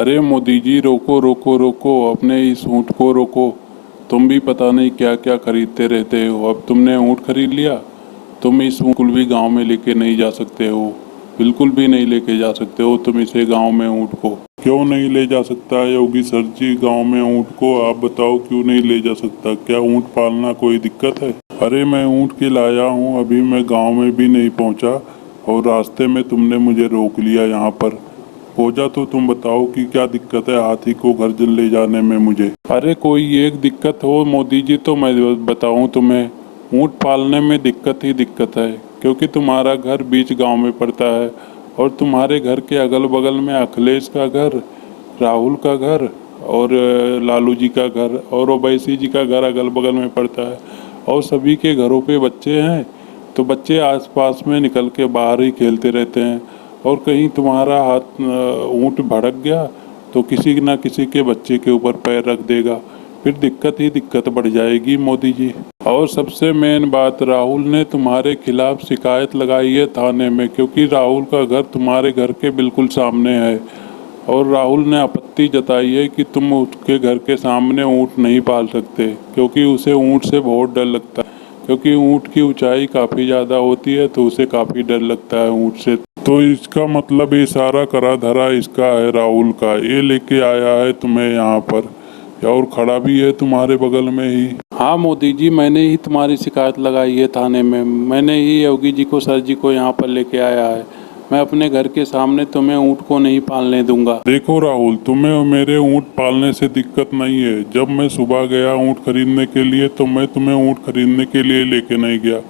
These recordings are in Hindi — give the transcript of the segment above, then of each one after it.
अरे मोदी जी, रोको रोको रोको, अपने इस ऊँट को रोको। तुम भी पता नहीं क्या क्या खरीदते रहते हो। अब तुमने ऊँट खरीद लिया, तुम इस ऊँट बिल्कुल भी गांव में लेके नहीं जा सकते हो। बिल्कुल भी नहीं लेके जा सकते हो तुम इसे गांव में, ऊँट को। क्यों नहीं ले जा सकता योगी सर जी गांव में ऊँट को? आप बताओ क्यों नहीं ले जा सकता? क्या ऊँट पालना कोई दिक्कत है? अरे मैं ऊँट के लाया हूँ, अभी मैं गांव में भी नहीं पहुंचा और रास्ते में तुमने मुझे रोक लिया यहाँ पर। पहुंचा तो तुम बताओ कि क्या दिक्कत है हाथी को घर जल ले जाने में मुझे? अरे कोई एक दिक्कत हो मोदी जी तो मैं बताऊं तुम्हें। ऊँट पालने में दिक्कत ही दिक्कत है, क्योंकि तुम्हारा घर बीच गांव में पड़ता है और तुम्हारे घर के अगल बगल में अखिलेश का घर, राहुल का घर और लालू जी का घर और ओवैसी जी का घर अगल बगल में पड़ता है। और सभी के घरों पे बच्चे हैं, तो बच्चे आसपास में निकल के बाहर ही खेलते रहते हैं। और कहीं तुम्हारा हाथ ऊँट भड़क गया तो किसी न किसी के बच्चे के ऊपर पैर रख देगा, फिर दिक्कत ही दिक्कत बढ़ जाएगी मोदी जी। और सबसे मेन बात, राहुल ने तुम्हारे खिलाफ शिकायत लगाई है थाने में, क्योंकि राहुल का घर तुम्हारे घर के बिल्कुल सामने है। और राहुल ने आपत्ति जताई है कि तुम उसके घर के सामने ऊँट नहीं पाल सकते, क्योंकि उसे ऊँट से बहुत डर लगता है। क्योंकि ऊँट की ऊंचाई काफ़ी ज़्यादा होती है तो उसे काफ़ी डर लगता है ऊँट से। तो इसका मतलब ये सारा करा धरा इसका है, राहुल का। ये लेके आया है तुम्हें यहाँ पर, और खड़ा भी है तुम्हारे बगल में ही। हाँ मोदी जी, मैंने ही तुम्हारी शिकायत लगाई है थाने में। मैंने ही योगी जी को, सर जी को यहाँ पर लेके आया है। मैं अपने घर के सामने तुम्हें ऊँट को नहीं पालने दूंगा। देखो राहुल, तुम्हें और मेरे ऊँट पालने से दिक्कत नहीं है। जब मैं सुबह गया ऊँट खरीदने के लिए तो मैं तुम्हें ऊँट खरीदने के लिए लेके नहीं गया,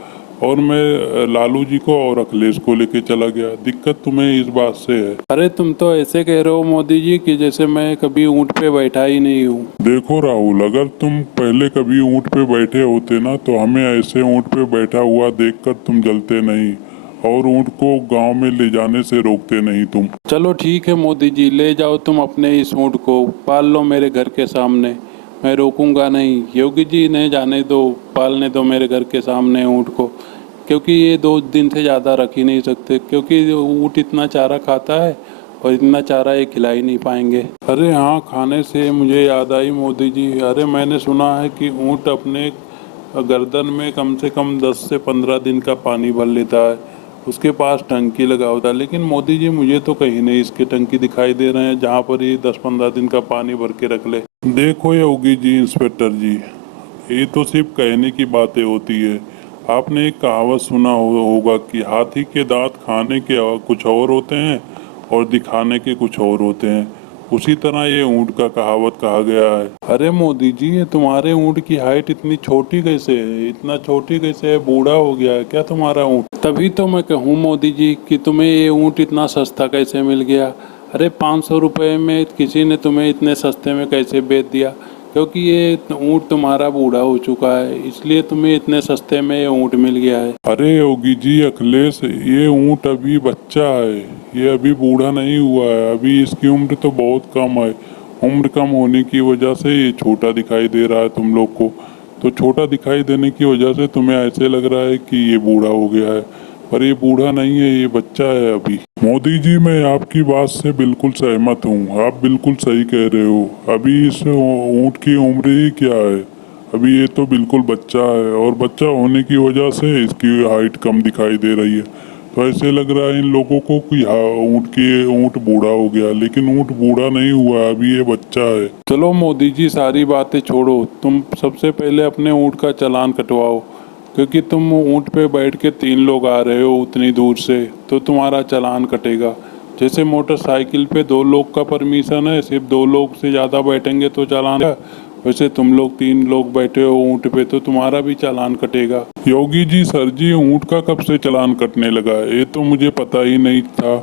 और मैं लालू जी को और अखिलेश को लेके चला गया। दिक्कत तुम्हें इस बात से है। अरे तुम तो ऐसे कह रहे हो मोदी जी कि जैसे मैं कभी ऊँट पे बैठा ही नहीं हूँ। देखो राहुल, अगर तुम पहले कभी ऊँट पे बैठे होते ना तो हमें ऐसे ऊँट पे बैठा हुआ देखकर तुम जलते नहीं और ऊँट को गांव में ले जाने से रोकते नहीं तुम। चलो ठीक है मोदी जी, ले जाओ तुम अपने इस ऊँट को, पाल लो मेरे घर के सामने। मैं रोकूंगा नहीं। योगी जी ने जाने दो, पालने दो मेरे घर के सामने ऊँट को, क्योंकि ये 2 दिन से ज़्यादा रख ही नहीं सकते, क्योंकि ऊँट इतना चारा खाता है और इतना चारा ये खिला ही नहीं पाएंगे। अरे हाँ, खाने से मुझे याद आई मोदी जी, अरे मैंने सुना है कि ऊँट अपने गर्दन में कम से कम 10 से 15 दिन का पानी भर लेता है। उसके पास टंकी लगा होता है, लेकिन मोदी जी मुझे तो कहीं नहीं इसके टंकी दिखाई दे रहे हैं जहाँ पर ये 10-15 दिन का पानी भर के रख ले। देखो योगी जी, इंस्पेक्टर जी, ये तो सिर्फ कहने की बातें होती है। आपने एक कहावत सुना होगा कि हाथी के दांत खाने के कुछ और होते हैं और दिखाने के कुछ और होते हैं। उसी तरह ये ऊँट का कहावत कहा गया है। अरे मोदी जी, ये तुम्हारे ऊँट की हाइट इतनी छोटी कैसे है? इतना छोटी कैसे है? बूढ़ा हो गया है क्या तुम्हारा ऊँट? तभी तो मैं कहूँ मोदी जी कि तुम्हें ये ऊँट इतना सस्ता कैसे मिल गया। अरे 500 रुपये में किसी ने तुम्हें इतने सस्ते में कैसे बेच दिया? क्योंकि ये ऊँट तुम्हारा बूढ़ा हो चुका है, इसलिए तुम्हें इतने सस्ते में ये ऊँट मिल गया है। अरे योगी जी, अखिलेश, ये ऊँट अभी बच्चा है, ये अभी बूढ़ा नहीं हुआ है। अभी इसकी उम्र तो बहुत कम है। उम्र कम होने की वजह से ये छोटा दिखाई दे रहा है तुम लोग को। तो छोटा दिखाई देने की वजह से तुम्हें ऐसे लग रहा है कि ये बूढ़ा हो गया है, पर ये बूढ़ा नहीं है, ये बच्चा है अभी। मोदी जी, मैं आपकी बात से बिल्कुल सहमत हूँ। आप बिल्कुल सही कह रहे हो। अभी इस ऊँट की उम्र ही क्या है? अभी ये तो बिल्कुल बच्चा है, और बच्चा होने की वजह से इसकी हाइट कम दिखाई दे रही है। तो ऐसे लग रहा है इन लोगों को कि ऊँट बूढ़ा हो गया, लेकिन ऊँट बूढ़ा नहीं हुआ, अभी ये बच्चा है। चलो मोदी जी, सारी बातें छोड़ो, तुम सबसे पहले अपने ऊँट का चालान कटवाओ, क्योंकि तुम ऊँट पे बैठ के 3 लोग आ रहे हो उतनी दूर से, तो तुम्हारा चालान कटेगा। जैसे मोटरसाइकिल पे 2 लोग का परमिशन है, सिर्फ 2 लोग से ज़्यादा बैठेंगे तो चालान है, वैसे तुम लोग 3 लोग बैठे हो ऊँट पे तो तुम्हारा भी चालान कटेगा। योगी जी, सर जी, ऊँट का कब से चालान कटने लगा है? ये तो मुझे पता ही नहीं था,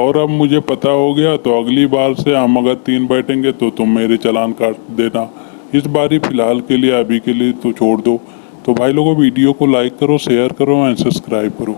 और अब मुझे पता हो गया। तो अगली बार से हम अगर 3 बैठेंगे तो तुम मेरे चालान काट देना। इस बारी फिलहाल के लिए, अभी के लिए तो छोड़ दो। तो भाई लोगों, वीडियो को लाइक करो, शेयर करो एंड सब्सक्राइब करो।